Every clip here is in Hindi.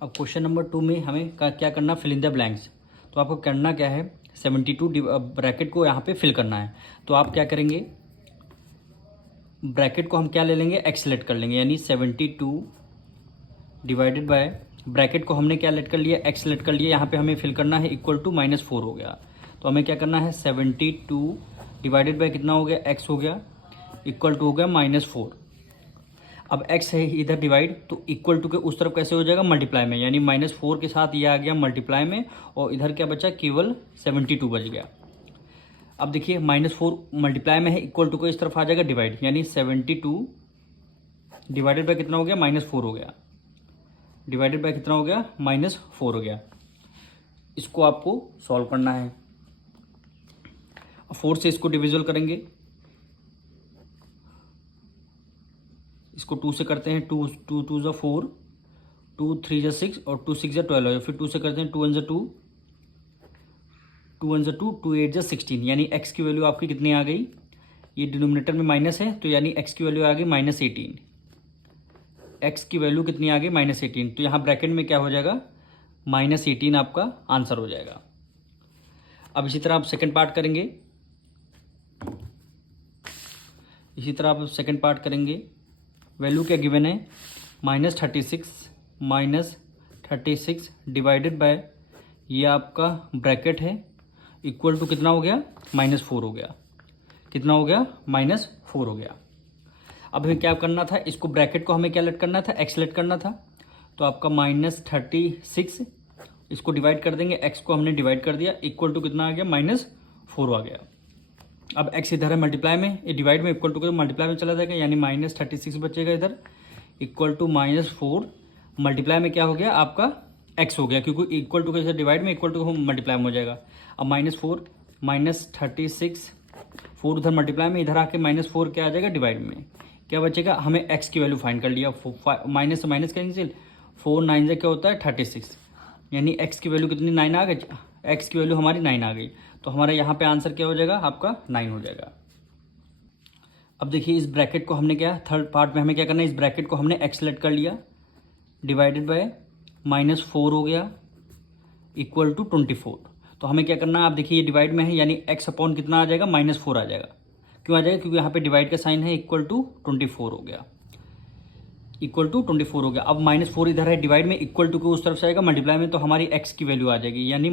अब क्वेश्चन नंबर 2 में हमें क्या करना, फिल इन द ब्लैंक्स। तो आपको करना क्या है, 72 ब्रैकेट को यहाँ पे फिल करना है। तो आप क्या करेंगे, ब्रैकेट को हम क्या ले लेंगे, एक्स सेलेक्ट कर लेंगे, यानी 72 डिवाइडेड बाय, ब्रैकेट को हमने क्या लेट कर लिया, एक्स सेलेक्ट कर लिया। यहाँ पे हमें फिल करना है इक्वल टू -4 हो गया। तो हमें क्या करना है, 72 डिवाइडेड बाय कितना हो गया, एक्स हो गया, इक्वल टू हो गया -4। अब x है इधर डिवाइड, तो इक्वल टू के उस तरफ कैसे हो जाएगा, मल्टीप्लाई में, यानी -4 के साथ ये आ गया मल्टीप्लाई में, और इधर क्या बचा, केवल 72 बच गया। अब देखिए -4 मल्टीप्लाई में है, इक्वल टू को इस तरफ आ जाएगा डिवाइड, यानी 72 डिवाइडेड बाय कितना हो गया, -4 हो गया, डिवाइडेड बाय कितना हो गया, -4 हो गया। इसको आपको सॉल्व करना है। 4 से इसको डिविजल करेंगे, इसको 2 से करते हैं, 2 2 ज़ा 4, 2 3 ज़ा 6 और 2 6 ज़ा 12 हो, फिर 2 से करते हैं, 2 1 ज़ा 2, 2 1 ज़ा 2, 2 8 ज़ा 16, यानी x की वैल्यू आपकी कितनी आ गई, ये डिनोमिनेटर में माइनस है, तो यानी x की वैल्यू आ गई -18। x की वैल्यू कितनी आ गई, -18। तो यहाँ ब्रैकेट में क्या हो जाएगा, -18 आपका आंसर हो जाएगा। अब इसी तरह आप सेकेंड पार्ट करेंगे, इसी तरह आप सेकेंड पार्ट करेंगे। वैल्यू क्या गिवन है, -36 डिवाइडेड बाय, ये आपका ब्रैकेट है, इक्वल टू कितना हो गया, -4 हो गया, कितना हो गया, -4 हो गया। अब हमें क्या करना था, इसको ब्रैकेट को हमें क्या लेट करना था, एक्स लेट करना था। तो आपका -36, इसको डिवाइड कर देंगे, एक्स को हमने डिवाइड कर दिया, इक्वल टू कितना आ गया, -4 आ गया। अब x इधर है मल्टीप्लाई में, ये डिवाइड में, इक्वल टू के मल्टीप्लाई में चला जाएगा, यानी -36 बचेगा इधर, इक्वल टू -4 मल्टीप्लाई में क्या हो गया आपका, x हो गया, क्योंकि इक्वल टू के डिवाइड में, इक्वल टू मल्टीप्लाई में हो जाएगा। अब -4 -36, 4 उधर मल्टीप्लाई में, इधर आके -4 क्या आ जाएगा, डिवाइड में, क्या बचेगा, हमें x की वैल्यू फाइंड कर लिया, माइनस से माइनस कैंसिल, 4 9 से क्या होता है 36, यानी x की वैल्यू कितनी, 9 आ गई, x की वैल्यू हमारी 9 आ गई। तो हमारा यहाँ पे आंसर क्या हो जाएगा, आपका 9 हो जाएगा। अब देखिए इस ब्रैकेट को हमने क्या, थर्ड पार्ट में हमें क्या करना है, इस ब्रैकेट को हमने एक्स सेलेक्ट कर लिया, डिवाइडेड बाय -4 हो गया, इक्वल टू 24। तो हमें क्या करना है, आप देखिए ये डिवाइड में है, यानी x अपॉन कितना आ जाएगा, -4 आ जाएगा। क्यों आ जाएगा, क्योंकि यहाँ पे डिवाइड का साइन है, इक्वल टू 24 हो गया, इक्वल टू 24 हो गया। अब -4 इधर है डिवाइड में, इक्वल टू को उस तरफ से आएगा मल्टीप्लाई में, तो हमारी x की वैल्यू आ जाएगी, यानी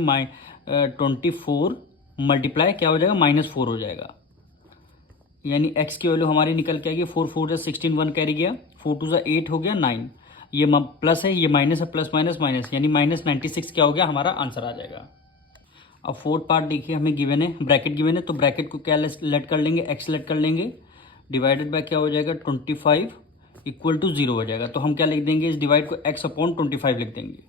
24 मल्टीप्लाई क्या हो जाएगा, -4 हो जाएगा, यानी x की वैल्यू हमारी निकल के आएगी 4 4 जा 16, 1 कैरी गया, 4 2 जा 8 हो गया, 9, ये प्लस है, ये माइनस है, प्लस माइनस माइनस, यानी -96 क्या हो गया, हमारा आंसर आ जाएगा। अब फोर्थ पार्ट देखिए, हमें गिवन है, ब्रैकेट गिवन है, तो ब्रैकेट को क्या लेट कर लेंगे, x लेट कर लेंगे, डिवाइडेड बाय क्या हो जाएगा, 25 इक्वल टू 0 हो जाएगा। तो हम क्या लिख देंगे, इस डिवाइड को x अपॉन 25 लिख देंगे,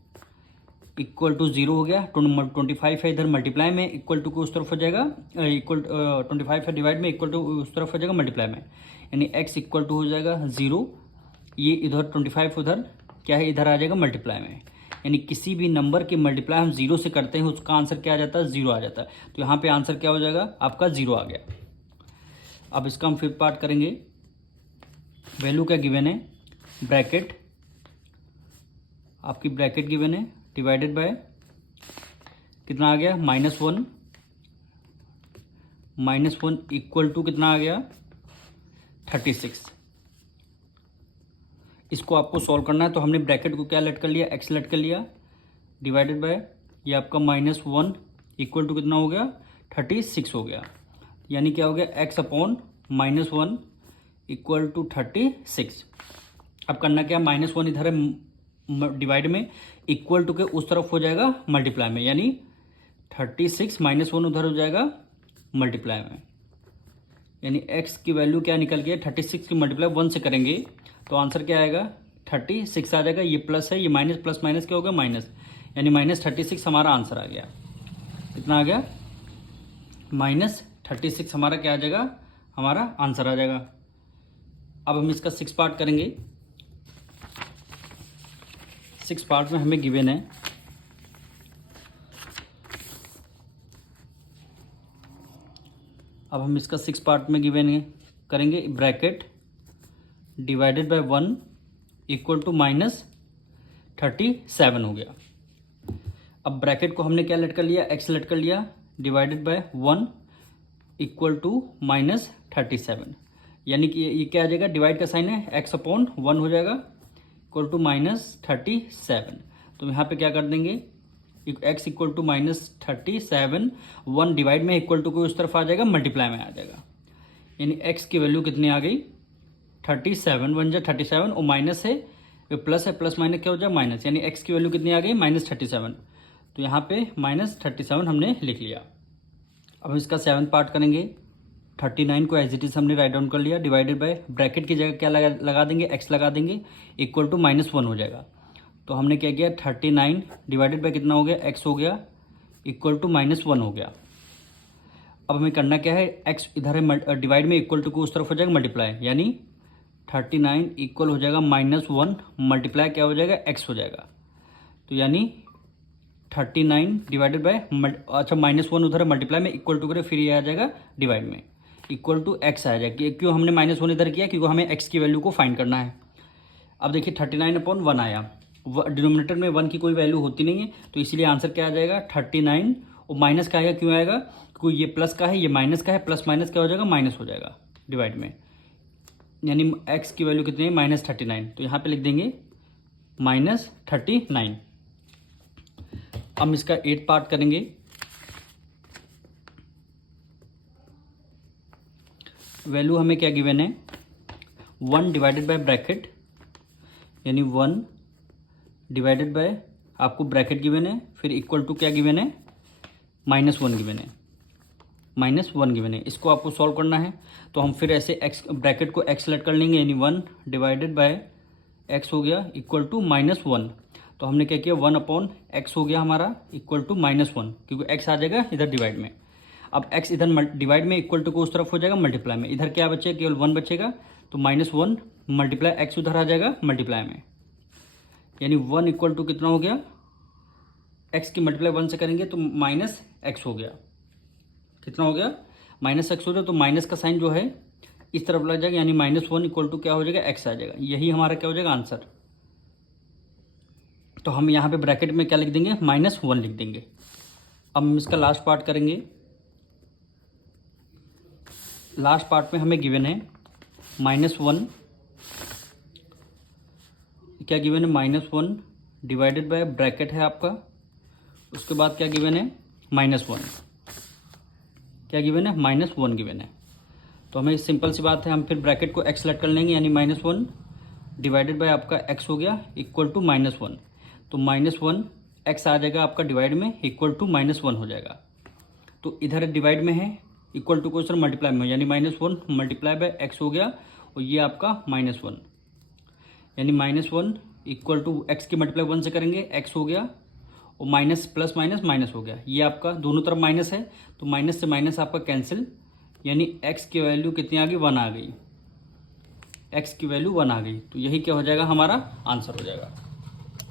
इक्वल टू 0 हो गया, 25 है इधर मल्टीप्लाई में, इक्वल टू को उस तरफ हो जाएगा, इक्वल 25 है डिवाइड में, इक्वल टू उस तरफ हो जाएगा मल्टीप्लाई में, यानी x इक्वल टू हो जाएगा 0, ये इधर 25 उधर क्या है, इधर आ जाएगा मल्टीप्लाई में, यानी किसी भी नंबर के मल्टीप्लाई हम 0 से करते हैं, उसका आंसर क्या आ जाता है, 0 आ जाता है। तो यहाँ पे आंसर क्या हो जाएगा, आपका 0 आ गया। अब इसका हम फिफ्थ पार्ट करेंगे। वैल्यू क्या गिवन है, ब्रैकेट, आपकी ब्रैकेट गिवन है, डिवाइडेड बाय कितना आ गया, -1 इक्वल टू कितना आ गया, 36। इसको आपको सॉल्व करना है, तो हमने ब्रैकेट को क्या लेट कर लिया, एक्स लेट कर लिया, डिवाइडेड बाय ये आपका -1 इक्वल टू कितना हो गया, 36 हो गया, यानी क्या हो गया, x अपॉन -1 इक्वल टू 36। अब करना क्या, -1 इधर है डिवाइड में, इक्वल टू के उस तरफ हो जाएगा मल्टीप्लाई में, यानी 36 -1 उधर हो जाएगा मल्टीप्लाई में, यानी x की वैल्यू क्या निकल गया, 36 की मल्टीप्लाई 1 से करेंगे तो आंसर क्या आएगा, 36 आ जाएगा, ये प्लस है, ये माइनस, प्लस माइनस क्या होगा, माइनस, यानी -36 हमारा आंसर आ गया। कितना आ गया, -36 हमारा क्या आ जाएगा, हमारा आंसर आ जाएगा। अब हम इसका 6 पार्ट करेंगे। 6 पार्ट में हमें गिवन है, अब हम इसका 6 पार्ट में गिवन है करेंगे, bracket divided by 1 equal to 37 हो गया। अब ब्रैकेट को हमने क्या लेट कर लिया, x लेट कर लिया, डिवाइडेड बाय 1 इक्वल टू -37, यानी कि ये क्या आ जाएगा, डिवाइड का साइन है, x अपॉन 1 हो जाएगा इक्वल टू -37। तो यहाँ पे क्या कर देंगे, x इक्वल टू -37, 1 डिवाइड में इक्वल टू को उस तरफ आ जाएगा, मल्टीप्लाई में आ जाएगा, यानी x की वैल्यू कितनी आ गई 37, 1 जा 37 और माइनस है, प्लस है, प्लस माइनस क्या हो जाए माइनस, यानी x की वैल्यू कितनी आ गई -37। तो यहाँ पे -37 हमने लिख लिया। अब हम इसका 7th पार्ट करेंगे। 39 को एज इट इज हमने राइट डाउन कर लिया, डिवाइडेड बाय ब्रैकेट की जगह क्या लगा देंगे, x लगा देंगे, इक्वल टू -1 हो जाएगा। तो हमने क्या किया, 39 डिवाइडेड बाय कितना हो गया, x हो गया, इक्वल टू -1 हो गया। अब हमें करना क्या है, x इधर है, डिवाइड में इक्वल टू को उस तरफ हो जाएगा मल्टीप्लाई, यानी 39 इक्वल हो जाएगा -1 मल्टीप्लाई क्या हो जाएगा, x हो जाएगा। तो यानी 39 डिवाइडेड बाय, अच्छा -1 उधर है मल्टीप्लाई में, इक्वल टू करे, फिर ये आ जाएगा डिवाइड में, इक्वल टू x आ जाएगा। क्यों हमने -1 इधर किया, क्योंकि हमें x की वैल्यू को फाइंड करना है। अब देखिए 39 अपॉन 1 आया, डिनोमिनेटर में 1 की कोई वैल्यू होती नहीं है, तो इसीलिए आंसर क्या आ जाएगा 39, और माइनस का आएगा, क्यों आएगा, क्योंकि ये प्लस का है, ये माइनस का है, प्लस माइनस क्या हो जाएगा, माइनस हो जाएगा डिवाइड में, यानी x की वैल्यू कितनी है -39। तो यहाँ पे लिख देंगे -39। हम इसका 8th पार्ट करेंगे। वैल्यू हमें क्या गिवन है, 1 डिवाइडेड बाय ब्रैकेट, यानी 1 डिवाइडेड बाय, आपको ब्रैकेट गिवन है, फिर इक्वल टू क्या गिवन है, -1 गिवन है, -1 गिवन है। इसको आपको सॉल्व करना है, तो हम फिर ऐसे x ब्रैकेट को x सेलेक्ट कर लेंगे, यानी 1 डिवाइडेड बाय x हो गया इक्वल टू -1। तो हमने क्या किया, 1 अपॉन x हो गया हमारा इक्वल टू -1, क्योंकि x आ जाएगा इधर डिवाइड में। अब x इधर डिवाइड में इक्वल टू को उस तरफ हो जाएगा मल्टीप्लाई में, इधर क्या बचेगा, केवल 1 बचेगा, तो -1 मल्टीप्लाई x उधर आ जाएगा मल्टीप्लाई में, यानी 1 इक्वल टू कितना हो गया, x की मल्टीप्लाई 1 से करेंगे तो -x हो गया, कितना हो गया, -x हो गया। तो माइनस का साइन जो है इस तरफ लग जाएगा, यानी -1 इक्वल टू क्या हो जाएगा, x आ जाएगा। यही हमारा क्या हो जाएगा आंसर। तो हम यहाँ पे ब्रैकेट में क्या लिख देंगे, -1 लिख देंगे। अब हम इसका लास्ट पार्ट करेंगे। लास्ट पार्ट में हमें गिवन है -1, क्या गिवन है, -1 डिवाइडेड बाय ब्रैकेट है आपका, उसके बाद क्या गिवन है, -1, क्या गिवन है, -1 गिवन है। तो हमें सिंपल सी बात है, हम फिर ब्रैकेट को x सेलेक्ट कर लेंगे, यानी -1 डिवाइडेड बाय आपका x हो गया इक्वल टू -1। तो -1 x आ जाएगा आपका डिवाइड में, इक्वल टू -1 हो जाएगा। तो इधर डिवाइड में है, इक्वल टू को सर मल्टीप्लाई में, यानी -1 मल्टीप्लाई बाय x हो गया, और ये आपका -1, यानी -1 इक्वल टू x की मल्टीप्लाई 1 से करेंगे, x हो गया, और माइनस प्लस माइनस माइनस हो गया, ये आपका दोनों तरफ माइनस है, तो माइनस से माइनस आपका कैंसिल, यानी x की वैल्यू कितनी आ गई, 1 आ गई, x की वैल्यू 1 आ गई। तो यही क्या हो जाएगा, हमारा आंसर हो जाएगा।